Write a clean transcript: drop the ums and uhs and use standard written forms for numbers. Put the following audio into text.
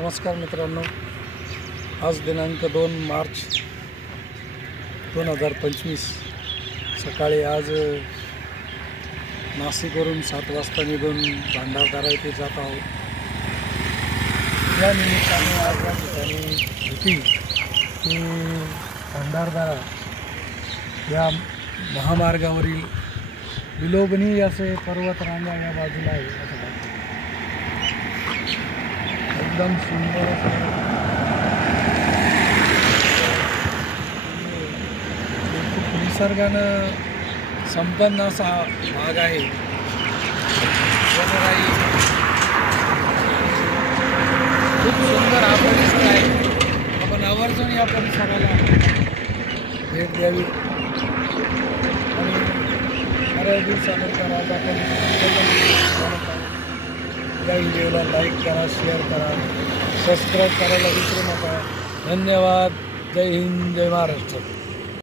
नमस्कार मित्रांनो, आज दिनांक 2 मार्च 2025 सकाळी आज नाशिकवरून 7 वाजता निघून भंडारदरा येथे जात आहोत। या निमित्ताने आज या ठिकाणी होती की भंडारदरा या महामार्गावरील विलोभनीय असे पर्वतरांगा या बाजूला आहे। एकदम सुंदर खूप निसर्गानं संपन्न असा भाग आहे। खूप सुंदर हा परिसर आहे। आपण आवर्जून या परिसराला भेट द्यावी आणि बऱ्याच दिवसानंतर आज आपण या व्हिडिओला लाईक करा, शेअर करा, सबस्क्राईब करायला विसरू नका। धन्यवाद। जय हिंद, जय महाराष्ट्र।